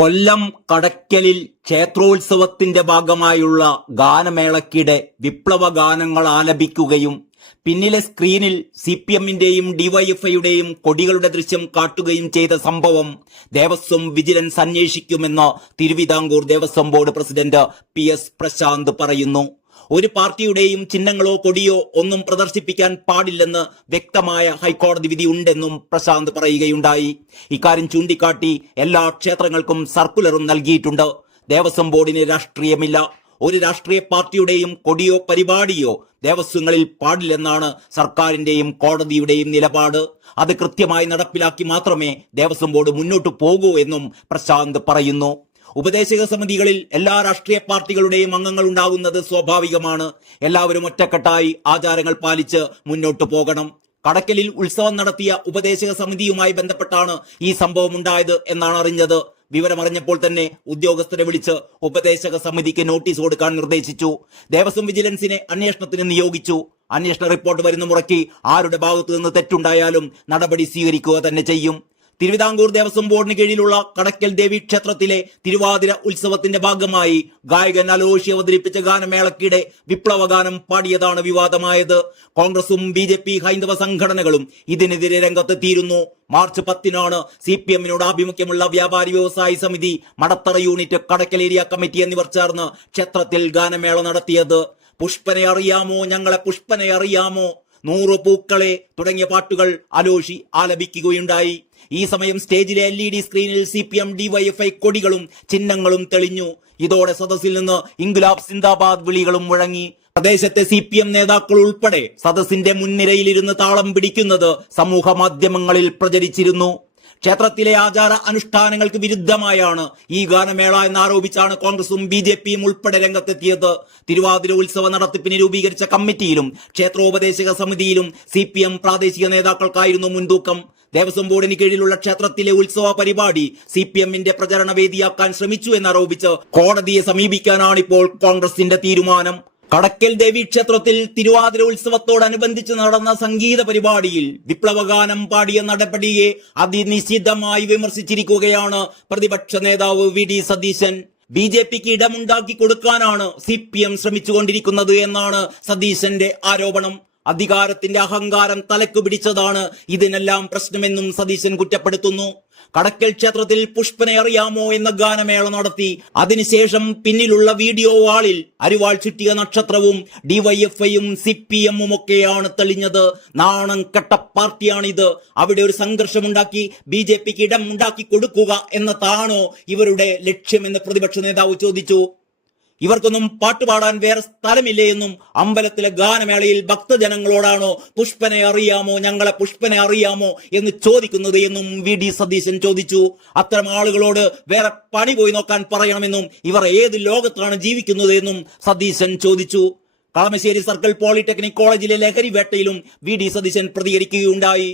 കൊല്ലം കടക്കലിൽ ക്ഷേത്രോത്സവത്തിന്റെ ഭാഗമായുള്ള ഗാനമേളക്കിടെ വിപ്ലവ ഗാനങ്ങൾ ആലപിക്കുകയും പിന്നിലെ സ്ക്രീനിൽ സി പി എമ്മിന്റെയും ഡിവൈഎഫ്ഐയുടെയും കൊടികളുടെ ദൃശ്യം കാട്ടുകയും ചെയ്ത സംഭവം ദേവസ്വം വിജിലൻസ് അന്വേഷിക്കുമെന്ന് Travancore Devaswom board president P S Prasanth പറയുന്നു. ഒരു പാർട്ടിയുടെയും ചിഹ്നങ്ങളോ കൊടിയോ ഒന്നും പ്രദർശിപ്പിക്കാൻ പാടില്ലെന്ന് വ്യക്തമായ ഹൈക്കോടതി വിധി ഉണ്ടെന്നും പ്രശാന്ത് പറയുകയുണ്ടായി. ഇക്കാര്യം ചൂണ്ടിക്കാട്ടി എല്ലാ ക്ഷേത്രങ്ങൾക്കും സർക്കുലറും നൽകിയിട്ടുണ്ട്. ദേവസ്വം ബോർഡിന് രാഷ്ട്രീയമില്ല. ഒരു രാഷ്ട്രീയ പാർട്ടിയുടെയും കൊടിയോ പരിപാടിയോ ദേവസ്വങ്ങളിൽ പാടില്ലെന്നാണ് സർക്കാരിന്റെയും കോടതിയുടെയും നിലപാട്. അത് കൃത്യമായി നടപ്പിലാക്കി മാത്രമേ ദേവസ്വം ബോർഡ് മുന്നോട്ട് പോകൂ എന്നും പ്രശാന്ത് പറയുന്നു. ഉപദേശക സമിതികളിൽ എല്ലാ രാഷ്ട്രീയ പാർട്ടികളുടെയും അംഗങ്ങൾ ഉണ്ടാകുന്നത് സ്വാഭാവികമാണ്. എല്ലാവരും ഒറ്റക്കെട്ടായി ആചാരങ്ങൾ പാലിച്ച് മുന്നോട്ടു പോകണം. കടക്കലിൽ ഉത്സവം നടത്തിയ ഉപദേശക സമിതിയുമായി ബന്ധപ്പെട്ടാണ് ഈ സംഭവം ഉണ്ടായത് എന്നാണ് അറിഞ്ഞത്. വിവരമറിഞ്ഞപ്പോൾ തന്നെ ഉദ്യോഗസ്ഥരെ വിളിച്ച് ഉപദേശക സമിതിക്ക് നോട്ടീസ് കൊടുക്കാൻ നിർദ്ദേശിച്ചു. ദേവസ്വം വിജിലൻസിനെ അന്വേഷണത്തിന് നിയോഗിച്ചു. അന്വേഷണ റിപ്പോർട്ട് വരുന്ന മുറയ്ക്ക് ആരുടെ ഭാഗത്തു നിന്ന് തെറ്റുണ്ടായാലും നടപടി സ്വീകരിക്കുക തന്നെ ചെയ്യും. തിരുവിതാംകൂർ ദേവസ്വം ബോർഡിന് കീഴിലുള്ള കടക്കൽ ദേവി ക്ഷേത്രത്തിലെ തിരുവാതിര ഉത്സവത്തിന്റെ ഭാഗമായി ഗായകൻ അലോഷി അവതരിപ്പിച്ച ഗാനമേളക്കിടെ വിപ്ലവ ഗാനം പാടിയതാണ് വിവാദമായത്. കോൺഗ്രസും ബി ജെ പി ഹൈന്ദവ സംഘടനകളും ഇതിനെതിരെ രംഗത്തെത്തിയിരുന്നു. മാർച്ച് പത്തിനാണ് സി പി എമ്മിനോട് ആഭിമുഖ്യമുള്ള വ്യാപാരി വ്യവസായി സമിതി Madathara unit Kadakkal area committee എന്നിവർ ചേർന്ന് ക്ഷേത്രത്തിൽ ഗാനമേള നടത്തിയത്. പുഷ്പനെ അറിയാമോ? ഞങ്ങളെ പുഷ്പനെ അറിയാമോ? നൂറ് പൂക്കളെ തുടങ്ങിയ പാട്ടുകൾ അലോഷി ആലപിക്കുകയുണ്ടായി. ഈ സമയം സ്റ്റേജിലെ എൽ ഇ ഡി സ്ക്രീനിൽ സി പി എം ഡിവൈഎഫ്ഐ കൊടികളും ചിഹ്നങ്ങളും തെളിഞ്ഞു. ഇതോടെ സദസ്സിൽ നിന്ന് ഇൻഗുലാബ് സിന്ദാബാദ് വിളികളും മുഴങ്ങി. പ്രദേശത്തെ സി പി എം നേതാക്കൾ ഉൾപ്പെടെ സദസ്സിന്റെ മുൻനിരയിലിരുന്ന് താളം പിടിക്കുന്നത് സമൂഹ മാധ്യമങ്ങളിൽ പ്രചരിച്ചിരുന്നു. ക്ഷേത്രത്തിലെ ആചാര അനുഷ്ഠാനങ്ങൾക്ക് വിരുദ്ധമായാണ് ഈ ഗാനമേള എന്നാരോപിച്ചാണ് കോൺഗ്രസും ബി ജെ പിയും ഉൾപ്പെടെ രംഗത്തെത്തിയത്. തിരുവാതിര ഉത്സവ നടത്തിപ്പിന് രൂപീകരിച്ച കമ്മിറ്റിയിലും ക്ഷേത്രോപദേശക സമിതിയിലും സി പി എം പ്രാദേശിക നേതാക്കൾക്കായിരുന്നു മുൻതൂക്കം. ദേവസ്വം ബോർഡിന് കീഴിലുള്ള ക്ഷേത്രത്തിലെ ഉത്സവ പരിപാടി സി പി എമ്മിന്റെ പ്രചരണ വേദിയാക്കാൻ ശ്രമിച്ചു എന്നാരോപിച്ച് കോടതിയെ സമീപിക്കാനാണിപ്പോൾ കോൺഗ്രസിന്റെ തീരുമാനം. കടക്കൽ ദേവി ക്ഷേത്രത്തിൽ തിരുവാതിര ഉത്സവത്തോടനുബന്ധിച്ച് നടന്ന സംഗീത പരിപാടിയിൽ വിപ്ലവഗാനം പാടിയ നടപടിയെ അതിനിശ്ചിതമായി വിമർശിച്ചിരിക്കുകയാണ് പ്രതിപക്ഷ നേതാവ് V D Satheesan. B J പിക്ക് ഇടമുണ്ടാക്കി കൊടുക്കാനാണ് സി പി എം ശ്രമിച്ചുകൊണ്ടിരിക്കുന്നത് എന്നാണ് സതീശന്റെ ആരോപണം. അധികാരത്തിന്റെ അഹങ്കാരം തലക്കു പിടിച്ചതാണ് ഇതിനെല്ലാം പ്രശ്നമെന്നും സതീശൻ കുറ്റപ്പെടുത്തുന്നു. കടക്കൽ ക്ഷേത്രത്തിൽ പുഷ്പനെ അറിയാമോ എന്ന ഗാനമേള നടത്തി. അതിനുശേഷം പിന്നിലുള്ള വീഡിയോ വാളിൽ അരിവാൾ ചുറ്റിയ നക്ഷത്രവും ഡിവൈഎഫ്ഐയും സി പി എമ്മും ഒക്കെയാണ് തെളിഞ്ഞത്. നാണം കെട്ട പാർട്ടിയാണിത്. അവിടെ ഒരു സംഘർഷമുണ്ടാക്കി ബി ജെ പിക്ക് ഇടം ഉണ്ടാക്കി കൊടുക്കുക എന്നതാണോ ഇവരുടെ ലക്ഷ്യമെന്ന് പ്രതിപക്ഷ നേതാവ് ചോദിച്ചു. ഇവർക്കൊന്നും പാട്ടുപാടാൻ വേറെ സ്ഥലമില്ലേ എന്നും അമ്പലത്തിലെ ഗാനമേളയിൽ ഭക്തജനങ്ങളോടാണോ പുഷ്പനെ അറിയാമോ ഞങ്ങളെ പുഷ്പനെ അറിയാമോ എന്ന് ചോദിക്കുന്നത് എന്നും വി ഡി സതീശൻ ചോദിച്ചു. അത്തരം ആളുകളോട് വേറെ പണി പോയി നോക്കാൻ പറയണമെന്നും ഇവർ ഏത് ലോകത്താണ് ജീവിക്കുന്നത് എന്നും സതീശൻ ചോദിച്ചു. കളമശ്ശേരി സർക്കിൾ പോളിടെക്നിക് കോളേജിലെ ലഹരി വേട്ടയിലും വി ഡി സതീശൻ പ്രതികരിക്കുകയുണ്ടായി.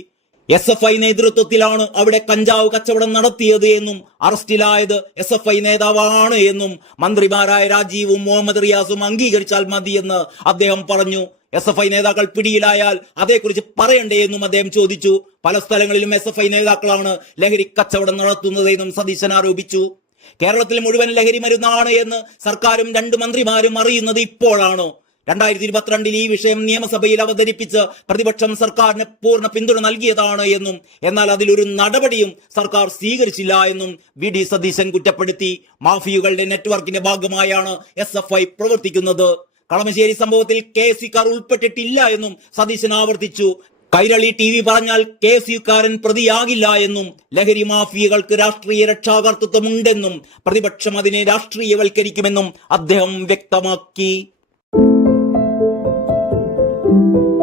എസ് എഫ് ഐ നേതൃത്വത്തിലാണ് അവിടെ കഞ്ചാവ് കച്ചവടം നടത്തിയത് എന്നും അറസ്റ്റിലായത് എസ് എഫ് ഐ നേതാവാണ് എന്നും മന്ത്രിമാരായ രാജീവും മുഹമ്മദ് റിയാസും അംഗീകരിച്ചാൽ മതിയെന്ന് അദ്ദേഹം പറഞ്ഞു. എസ് എഫ് ഐ നേതാക്കൾ പിടിയിലായാൽ അതേക്കുറിച്ച് പറയണ്ടേ എന്നും അദ്ദേഹം ചോദിച്ചു. പല സ്ഥലങ്ങളിലും എസ് എഫ് ഐ നേതാക്കളാണ് ലഹരി കച്ചവടം നടത്തുന്നത് എന്നും സതീശൻ ആരോപിച്ചു. കേരളത്തിൽ മുഴുവൻ ലഹരി മരുന്നാണ് എന്ന് സർക്കാരും രണ്ട് മന്ത്രിമാരും അറിയുന്നത് ഇപ്പോഴാണോ. രണ്ടായിരത്തി ഇരുപത്തിരണ്ടിൽ ഈ വിഷയം നിയമസഭയിൽ അവതരിപ്പിച്ച് പ്രതിപക്ഷം സർക്കാരിന് പൂർണ പിന്തുണ നൽകിയതാണ് എന്നും എന്നാൽ അതിലൊരു നടപടിയും സർക്കാർ സ്വീകരിച്ചില്ല എന്നും വി ഡി സതീശൻ കുറ്റപ്പെടുത്തി. മാഫിയകളുടെ നെറ്റ്വർക്കിന്റെ ഭാഗമായാണ് എസ് എഫ് ഐ പ്രവർത്തിക്കുന്നത്. കളമശ്ശേരി സംഭവത്തിൽ കെ സിക്കാർ ഉൾപ്പെട്ടിട്ടില്ല എന്നും സതീശൻ ആവർത്തിച്ചു. കൈരളി ടി വി പറഞ്ഞാൽ കെ എസ് യുക്കാരൻ പ്രതിയാകില്ല എന്നും ലഹരി മാഫിയകൾക്ക് രാഷ്ട്രീയ രക്ഷാകർത്തൃത്വമുണ്ടെന്നും പ്രതിപക്ഷം അതിനെ രാഷ്ട്രീയവൽക്കരിക്കുമെന്നും അദ്ദേഹം വ്യക്തമാക്കി. thank you